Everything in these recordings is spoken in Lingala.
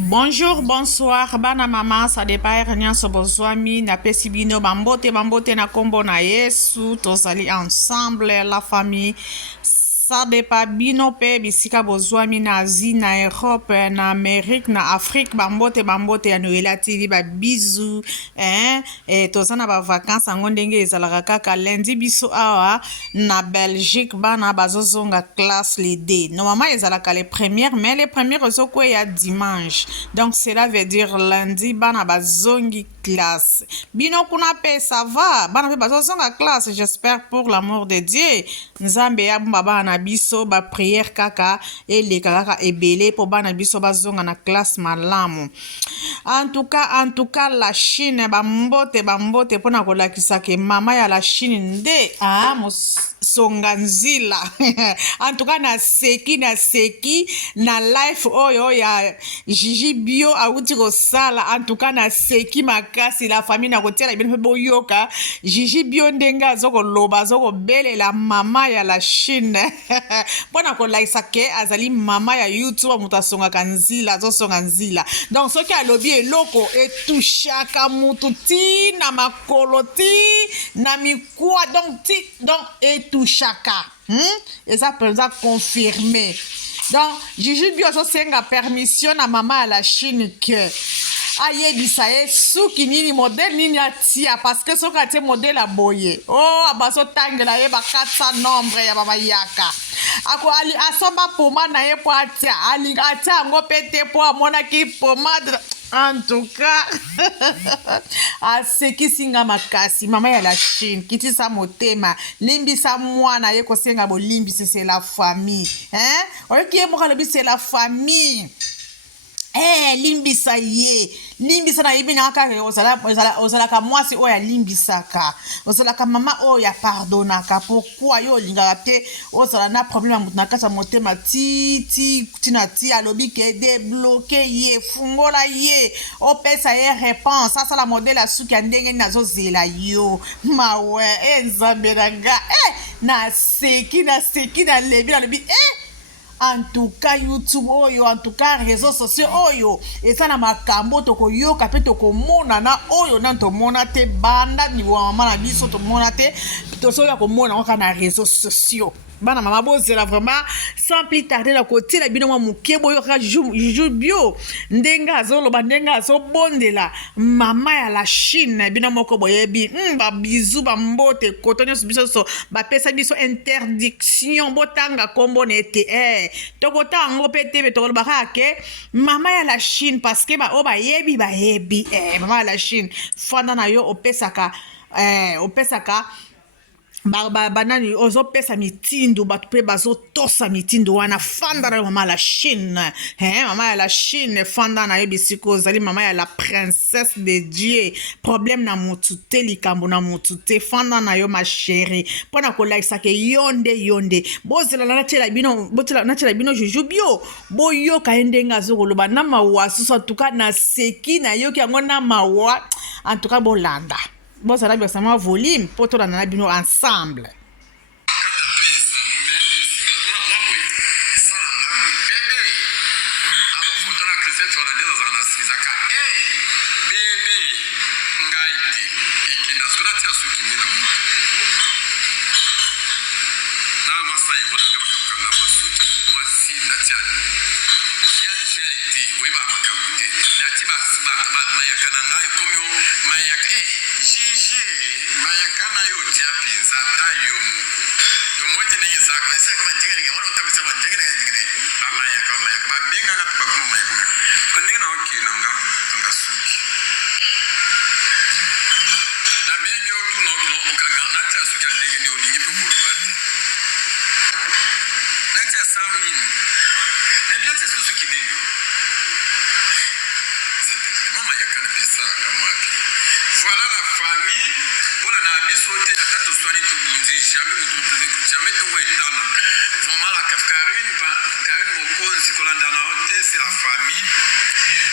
Bonjour, bonsoir, bana mama, ça dépend rien so bozwami na pesi bino bambote na kombo na Yesu, tozali ensemble la famille. Ça dépend bino pe bisika bozwami na Asie, na Europe, na Amérique, na Afrique, bambote ya Noël TV ba bisou, et tozana ba vacances ango ndenge ezalaka kaka lundi biso awa na Belgique bana bazozonga classe les D. Normalement ezalaka les premières, mais les premières ozoko ya dimanche. Donc cela veut dire lundi bana bazongi classe. Bino kuna pe ça va, bana pe bazozonga classe, j'espère pour l'amour de Dieu. Nzambe ya baba na biso ba prière kaka et kaka ebele po bana biso bazonga na classe malamu. En tout cas la Chine bambote pona kolakisa ke mama ya la Chine nde songa nzila. En tout cas na seki na life oyo ya Gigi Bio auti kosala. En tout cas na seki makasi la famille na kotiela bino pe boyoka Gigi Bio ndenga azoko loba azoko bele la mama ya la Chine. Pona kolakisa ke azali mama ya YouTube muta songa kanzila azosonga nzila. Donc soki alobi eloko etushaka mutu ti na makolo ti na mikwa donc etushaka. Et ça peut être confirmé. Donc Gigi Bio senga permission na mama à la Chine que ayebisa ye suki nini modèle nini atia parce que soki atie modèle aboye abazotangela ye bakatisa nombre ya babayaka asomba poma na ye po atia alinga atia yango mpe te po amonaki pomade. En tout cas asekisinga makasi mama ya la Chine kitisa motema limbisa mwana ye kosenga bolimbisi c'est la famille oyoki ye moko alobi c'est la famille. Limbisa na yebi na kaka ozalaka mwasi oyo alimbisaka ozalaka mama oyo ya pardonaka pourquoi yo olingaka te ozala na problème ya mutu na kati ya motema tina ti alobi ke débloqué ye fungola ye opesa ye réponse asala modèle ya suki ya ndenge nini azozela yo mawe nzambe na nga na seki na lebi nalobi en tout cas YouTube oyo en tout cas réseaux sociaux oyo eza na makambo tokoyoka mpe tokomona na oyo na tomona te banda niveau ya mama na biso tomona te tosoya komona kaka na réseaux sociaux. Bana mama bozela vraiment sans plus tarder la côté la bino mwa muke boyo kaka Gigi Bio ndenge azoloba ndenge azobondela mama ya la Chine bino moko boyebi ba bisou ba mbote koto nyonso biso so bapesa biso interdiction botanga kombo nete tokota ngo pete be tokoloba kaka ke mama ya la Chine parce que bayebi mama ya la Chine fanda na yo opesaka banani ozopesa mitindo bato mpe bazotosa mitindo wana fanda na mama ya la Chine mama ya la Chine fanda na yo bisika ozali mama ya la princesse de Dieu problème na mutu te likambo na mutu te fanda na yo ma chérie mpona kolakisa ke yonde bozela natiela bino Gigi Bio boyoka ye ndenge azokoloba na mawa susu en tout cas na seki na yoki yango na mawa en tout cas bolanda bozala biosama volume po tolanda na bino ensemble. Voilà la famille. Voilà la bisoté la tête soignée tout bondi jamais tout étana. Vraiment la Karine Mokozi Kolanda na hote c'est la famille.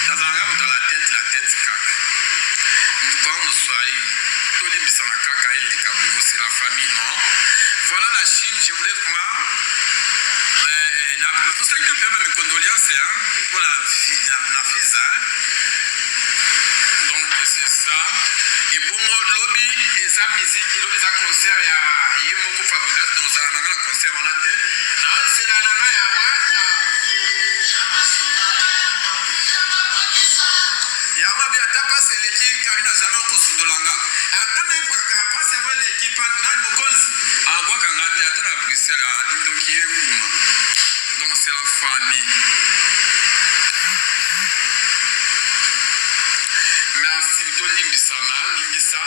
Dans la tête kaka. Nous soyez tout les bisana kaka et les kabou c'est la famille non. Voilà la Chine je voulais vraiment tout ça qui te permet mes condoléances pour la fille hein. Donc c'est ça. Et bon, lobby, les musique, lobby, les concerts, il y a beaucoup de fabrication dans un concert, on a fait. Non, c'est la nana, il y a Wata. Il y a un bien, t'as passé l'équipe, Karina Zama, au Sundolanga. Attendez, passez moi l'équipe, nan Mokos, à bois quand on a théâtre à Bruxelles, à Indokie, donc c'est la famille. Merci, to limbisana, limbisa,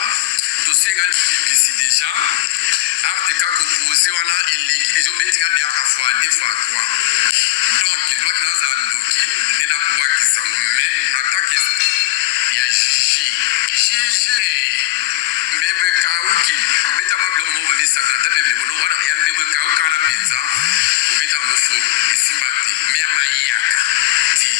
to senga limbisi déjà. Arte ka composé on a l'équipe des autres qui a des fois 2 fois 3. Donc il doit dans un doki, il n'a pas qui ça mais attaque il y a Gigi. Bébé Kauki, beta ma blo mo bébé ça trata bébé no wana ya bébé Kauka na pizza. Beta mo fo, isimbati, me amayaka. Di.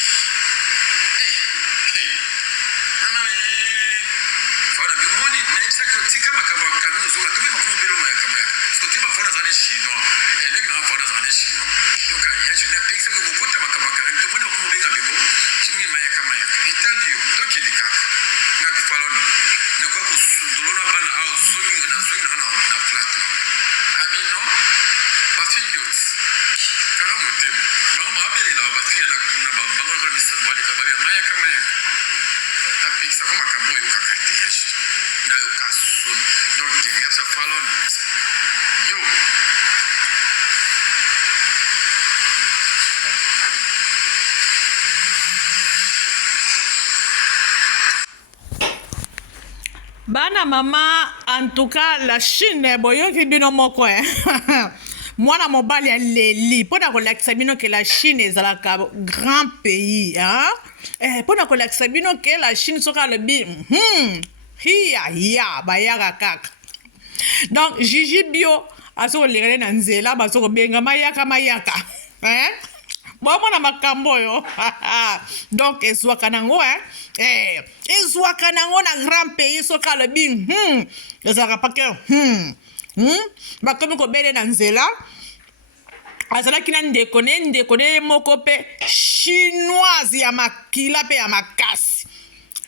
Fora de money, nem sei que tika makaba kana zola, tu me mo belo ma kamera. Parce que tu vas fora zane chinois. Et les gars fora zane chinois. Donc ya je n'ai pas que beaucoup de makaba kana, tu mo mo benga bebo. Chini mayaka mayaka. Italio, doki dika. Ngapi faloni. Na kwa kusundulona bana au zoni na flat na. Abi no. Ba fingers. Kala motem. Ba ma abele la ba fia na ba ba misa bole ka ba mayaka mayaka. Na pizza kama kambo yo kakati yeshi. Na yo kasun. Donc il y a ça faloni. Yo. Bana mama, en tout cas, la Chine, boyoki bino moko mwana mobali aleli mpona kolakisa bino ke la Chine ezalaka grand pays mpona kolakisa bino ke la Chine soki alobi hiya bayaka kaka. Donc Gigi Bio azo kolekele na nzela bazo kobenga mayaka bomona makambo oyo donc ezwaka nango ezwaka nango na grand pays soki alobi ezalaka pake bakomi kobele na nzela azalaki na ndeko ne moko mpe chinoise ya makila mpe ya makasi.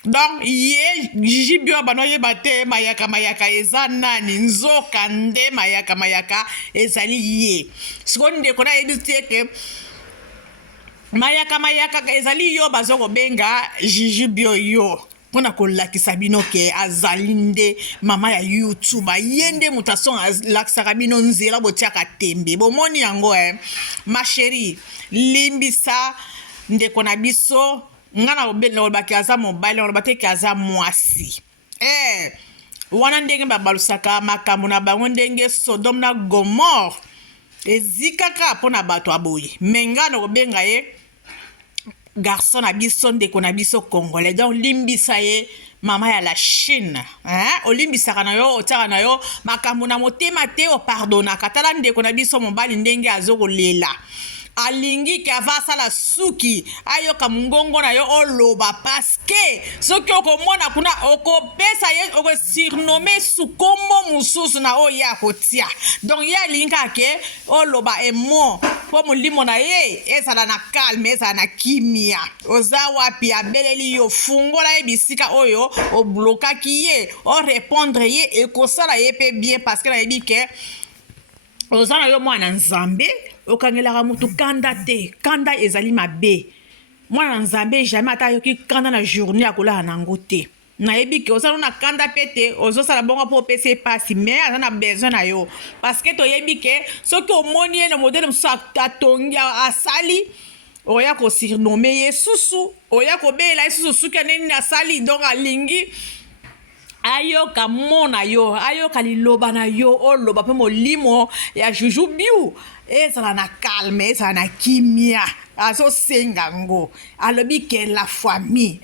Donc ye Gigi Bio bano yeba te mayaka eza nani nzoka nde mayaka ezali ye sikoyo ndeko na yebi te ke mayaka ezali yo bazo kobenga Gigi Bio yo mpona kolakisa bino ke azali nde mama ya YouTube ye nde moto alakisaka bino nzela botiaka tembe bomoni yango ma chérie limbisa ndeko na biso nga na olobaki aza mobali oloba te ke aza mwasi wana ndenge babalusaka makambo na bango ndenge Sodome na Gomore ezikaka mpona bato aboye me nga na kobenga ye garçon na biso ndeko na biso congolais donc limbisa ye mama ya la Chine olimbisaka na yo otiaka na yo makambo na motema te opardonaka tala ndeko na biso mobali ndenge azokolela alingi ke avasala suki ayoka mongongo na yo oloba paske soki okomona kuna okopesa ye okosurnome sukombo mosusu na oyo ye akotia donc ye alingi ke oloba emo mpo molimo na ye ezala na calme ezala na kimia oza wapi abeleli yo fungola ye bisika oyo oblokaki ye orépondre ye ekosala ye mpe bien paske nayebi ke oza na yo mwana nzambe okangelaka mutu kanda te kanda ezali mabe mwana nzambe jamais ata yoki kanda na journée akolala nango te nayebi ke oza na kanda pe te ozosala bongo mpo opesa epasi mais aza na besoin na yo parce que toyebi ke soki omoni ye na modele mosusu atongi asali oya kosurnome ye susu oya kobelela ye susu suki aneni asali donc alingi ayoka mona yo ayoka liloba na yo oloba mpe molimo ya Juju Bio ezala na calme ezala na kimia azosenga ngo alobi ke la famille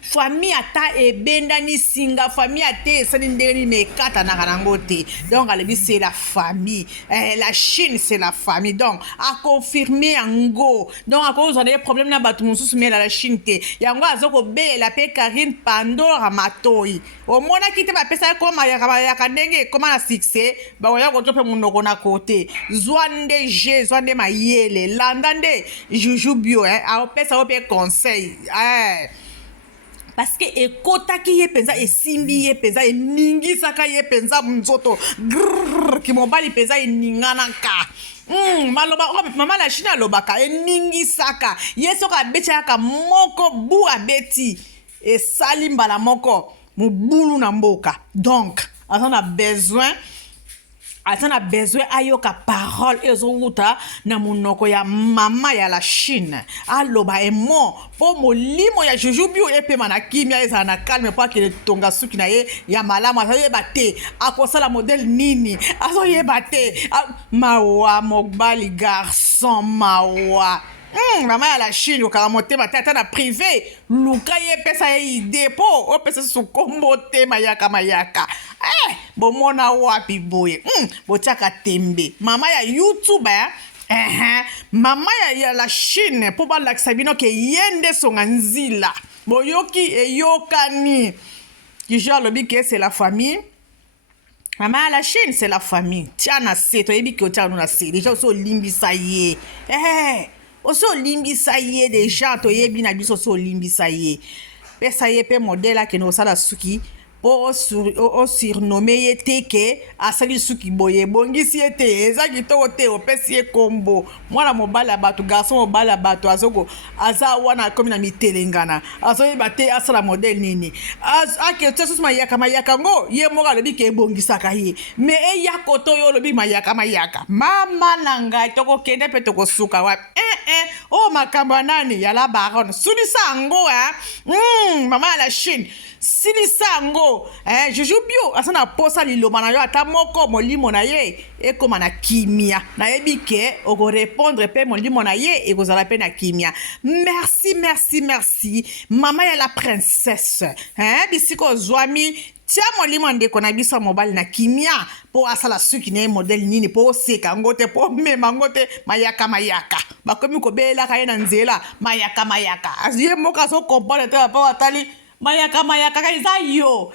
famille ata ebendani singa famille ate esali ndenge nini mekatanaka nango te donc alobi c'est la famille la Chine c'est la famille donc akonfirme yango donc akozwa na ye problème na bato mosusu mela la Chine te yango azokobelela mpe Karine Pandora Matoi omonaki te bapesa ye komayaka ndenge ekoma na succès bakoya koto mpe monoko na kote zwa nde je zwa nde mayele landa nde Juju Bio aopesa ope conseil parce que ekotaki ye penza esimbi ye penza eningisaka ye penza nzoto ki mobali penza eninganaka mama la Chine alobaka eningisaka ye soki abetiaka moko bu abeti esali mbala moko mobulu na mboka donc aza na besoin ayoka parole ezowuta na monoko ya mama ya la Chine aloba emo po molimo ya Juju Bio epema na kimia ezala na calme po akende tonga suki na ye ya malamu azoyeba te akosala modele nini azoyeba te mawa mobali garçon mawa mama ya la Chine okaka motema te ata na privé luka ye epesa ye ide po opesa susu kombo te mayaka bomona wapi boye botiaka tembe mama ya YouTube mama ya la Chine po balakisa bino ke ye nde songa nzila boyoki eyokani Juju alobi ke c'est la famille. Maman à la Chine, c'est la famille. Tiens, na se, to yebi ke otia na se. Déjà, oso limbisa ye. Oso limbisa ye déjà, to yebi na biso oso limbisa ye. Pesa ye pe modèle ke no sala suki. Po o surnommé ye teke asali suki boye bongisi ye te eza kitoko te opesi ye kombo mwana mobali ya bato garçon mobali ya bato azoko aza wana komi na mitelengana azoyeba te asala modele nini akete susu mayaka ngo ye moko alobi ke ebongisaka ye me eyaka to oyo olobi mayaka mama na ngai tokokende mpe tokosuka wapi o makambo ya nani ya la baronne sulisa yango mama ya la Chine silisa yango Juju Bio asa na posa liloba na yo ata moko molimo na ye ekoma na kimia nayebi ke okorépondre mpe molimo na ye ekozala mpe na kimia merci mama ya la princesse bisika ozwami tia molimo ndeko na biso mobali na kimia po asala suki na ye modele nini po oseka yango te po mema yango te mayaka bakomi kobelaka ye na nzela mayaka ye moko azokomprendre te bapo atali mayaka kaka eza yo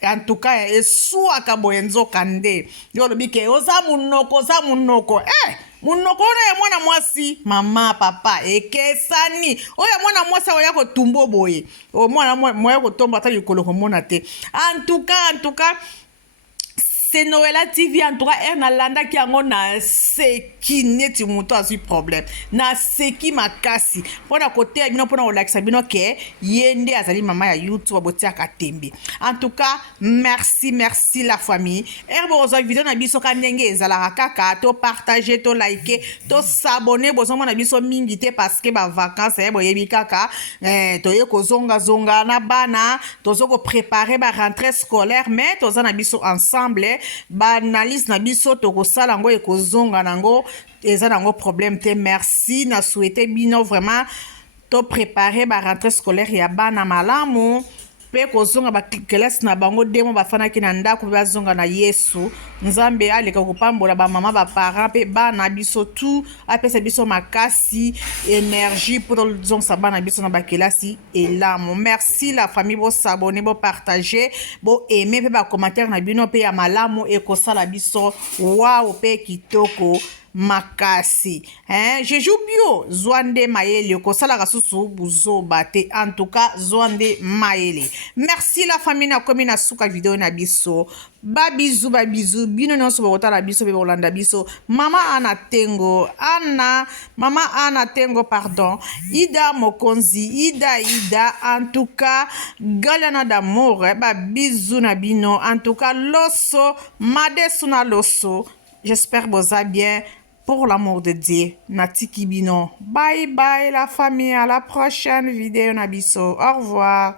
en tout cas esuaka boye nzoka nde yo olobi ke oza munoko munoko oyo ya mwana mwasi mama papa ekesani oyo ya mwana mwasi oya kotumbo boye mwana moya kotomba ata likolo komona te en tout cas c'est Noëlla TV en tout cas na landaki yango na seki neti moto azwi problème na seki makasi mpona koteya bino mpona kolakisa bino ke ye nde azali mama ya YouTube botiaka tembe en tout cas merci la famille bozwa video na biso ka ndenge ezalaka kaka to partager to like to s'abonner bozomona biso mingi te parce que ba vacances boyebi kaka toye kozonga na bana tozoko préparer ba rentrée scolaire mais toza na biso ensemble ba analyse na biso tokosala yango ekozonga nango eza nango problème te merci na souhaiter bino vraiment to préparer ba rentrée scolaire ya bana malamu pe kozonga ba classe na bango demo bafanaki na ndako bazonga na Yesu nzambe aleka kopambola ba mama ba parents pe bana biso tout apesa biso makasi énergie pour zonga bana biso na ba kelasi elamo merci la famille bo s'abonner bo partager bo aimer pe ba commentaire na bino pe ya malamu ekosala biso wow pe kitoko makasi Juju Bio zwande mayele kosala kasusu buzoba te en tout cas zwande mayele merci la famille na komi na suka video na biso ba bizu bino nyonso bokotala biso pe bolanda biso mama ana tengo pardon Ida Mokonzi Ida en tout cas galana d'amour ba bizu na bino en tout cas loso madesu na loso j'espère boza bien. Pour l'amour de Dieu, Natiki Bino. Bye bye la famille, à la prochaine vidéo Nabiso. Au revoir.